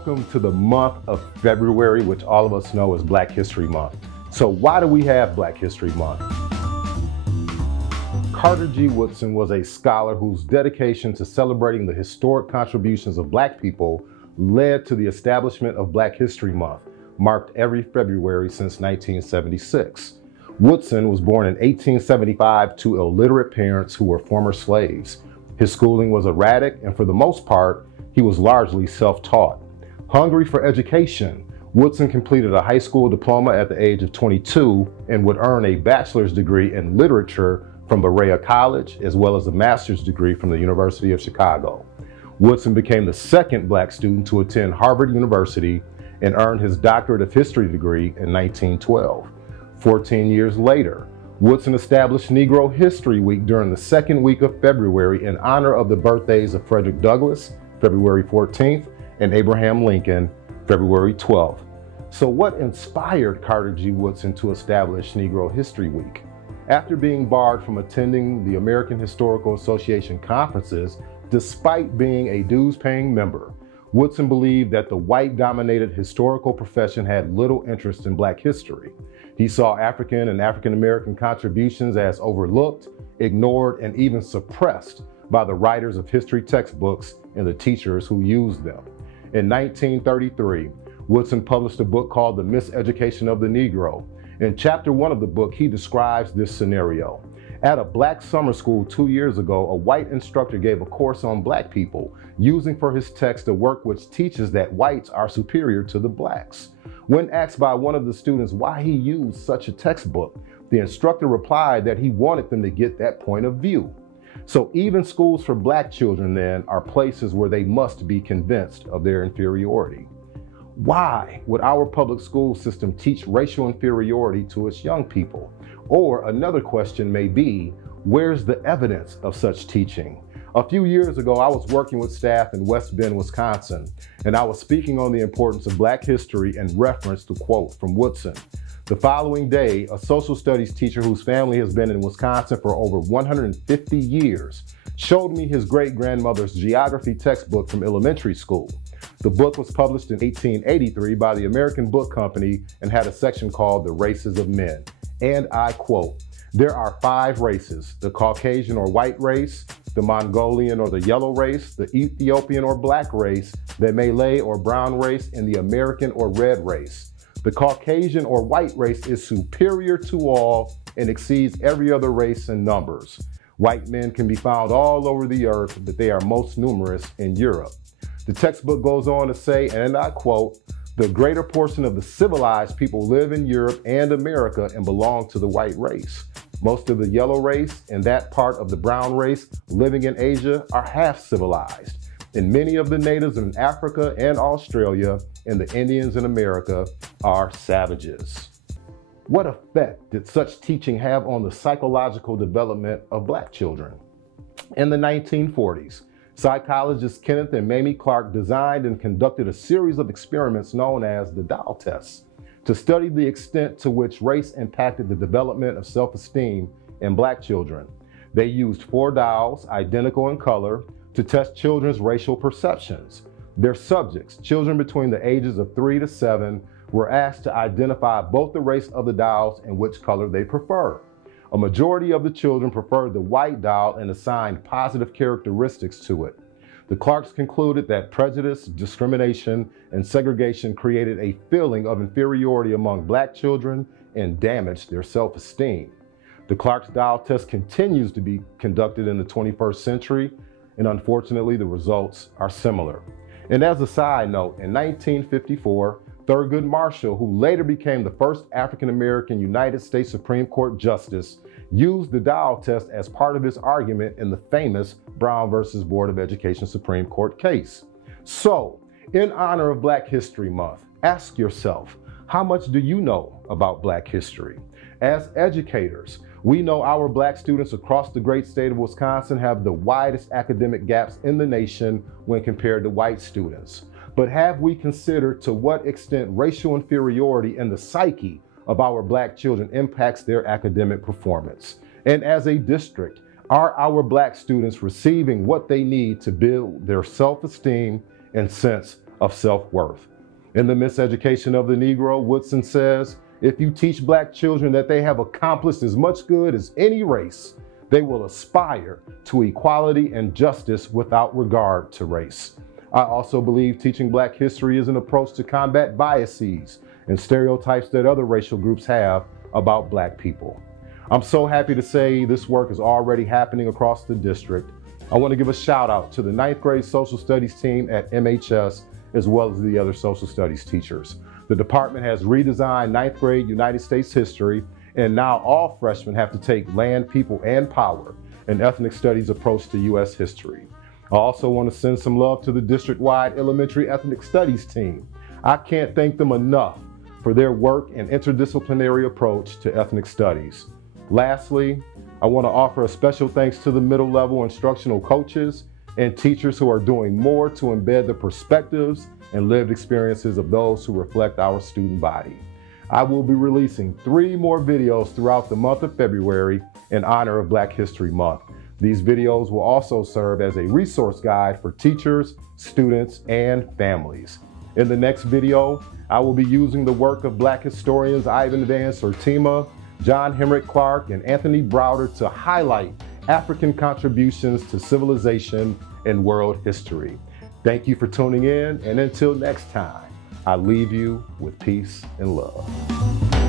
Welcome to the month of February, which all of us know is Black History Month. So why do we have Black History Month? Carter G. Woodson was a scholar whose dedication to celebrating the historic contributions of Black people led to the establishment of Black History Month, marked every February since 1976. Woodson was born in 1875 to illiterate parents who were former slaves. His schooling was erratic, and for the most part, he was largely self-taught. Hungry for education, Woodson completed a high school diploma at the age of 22 and would earn a bachelor's degree in literature from Berea College, as well as a master's degree from the University of Chicago. Woodson became the second Black student to attend Harvard University and earned his doctorate of history degree in 1912. 14 years later, Woodson established Negro History Week during the second week of February in honor of the birthdays of Frederick Douglass, February 14th, and Abraham Lincoln, February 12th. So what inspired Carter G. Woodson to establish Negro History Week? After being barred from attending the American Historical Association conferences, despite being a dues-paying member, Woodson believed that the white-dominated historical profession had little interest in Black history. He saw African and African-American contributions as overlooked, ignored, and even suppressed by the writers of history textbooks and the teachers who used them. In 1933, Woodson published a book called The Miseducation of the Negro. In chapter 1 of the book, he describes this scenario. At a Black summer school 2 years ago, a white instructor gave a course on Black people, using for his text a work which teaches that whites are superior to the Blacks. When asked by one of the students why he used such a textbook, the instructor replied that he wanted them to get that point of view. So even schools for Black children then are places where they must be convinced of their inferiority. Why would our public school system teach racial inferiority to its young people? Or another question may be, where's the evidence of such teaching? A few years ago, I was working with staff in West Bend, Wisconsin, and I was speaking on the importance of Black history and referenced a quote from Woodson. The following day, a social studies teacher whose family has been in Wisconsin for over 150 years showed me his great-grandmother's geography textbook from elementary school. The book was published in 1883 by the American Book Company and had a section called The Races of Men. And I quote, "There are 5 races, the Caucasian or white race, the Mongolian or the yellow race, the Ethiopian or black race, the Malay or brown race, and the American or red race. The Caucasian or white race is superior to all and exceeds every other race in numbers. White men can be found all over the earth, but they are most numerous in Europe." The textbook goes on to say, and I quote, "The greater portion of the civilized people live in Europe and America and belong to the white race. Most of the yellow race and that part of the brown race living in Asia are half civilized. And many of the natives in Africa and Australia and the Indians in America are savages." What effect did such teaching have on the psychological development of Black children? In the 1940s, psychologists Kenneth and Mamie Clark designed and conducted a series of experiments known as the doll tests to study the extent to which race impacted the development of self-esteem in Black children. They used 4 dolls, identical in color, to test children's racial perceptions. Their subjects, children between the ages of 3 to 7, were asked to identify both the race of the dolls and which color they preferred. A majority of the children preferred the white doll and assigned positive characteristics to it. The Clarks concluded that prejudice, discrimination, and segregation created a feeling of inferiority among Black children and damaged their self-esteem. The Clark's doll test continues to be conducted in the 21st century, and unfortunately, the results are similar. And as a side note, in 1954, Thurgood Marshall, who later became the first African-American United States Supreme Court Justice, used the doll test as part of his argument in the famous Brown versus Board of Education Supreme Court case. So, in honor of Black History Month, ask yourself, how much do you know about Black history? As educators, we know our Black students across the great state of Wisconsin have the widest academic gaps in the nation when compared to white students. But have we considered to what extent racial inferiority in the psyche of our Black children impacts their academic performance? And as a district, are our Black students receiving what they need to build their self-esteem and sense of self-worth. In The Miseducation of the Negro, Woodson says, if you teach Black children that they have accomplished as much good as any race, they will aspire to equality and justice without regard to race. I also believe teaching Black history is an approach to combat biases and stereotypes that other racial groups have about Black people. I'm so happy to say this work is already happening across the district. I want to give a shout out to the 9th grade social studies team at MHS, as well as the other social studies teachers. The department has redesigned 9th grade United States history, and now all freshmen have to take Land, People, and Power, an ethnic studies approach to U.S. history. I also want to send some love to the district-wide elementary ethnic studies team. I can't thank them enough for their work and interdisciplinary approach to ethnic studies. Lastly, I want to offer a special thanks to the middle level instructional coaches and teachers who are doing more to embed the perspectives and lived experiences of those who reflect our student body. I will be releasing 3 more videos throughout the month of February in honor of Black History Month. These videos will also serve as a resource guide for teachers, students, and families. In the next video, I will be using the work of Black historians Ivan Van Sertima, John Henrik Clark, and Anthony Browder to highlight African contributions to civilization and world history. Thank you for tuning in, and until next time, I leave you with peace and love.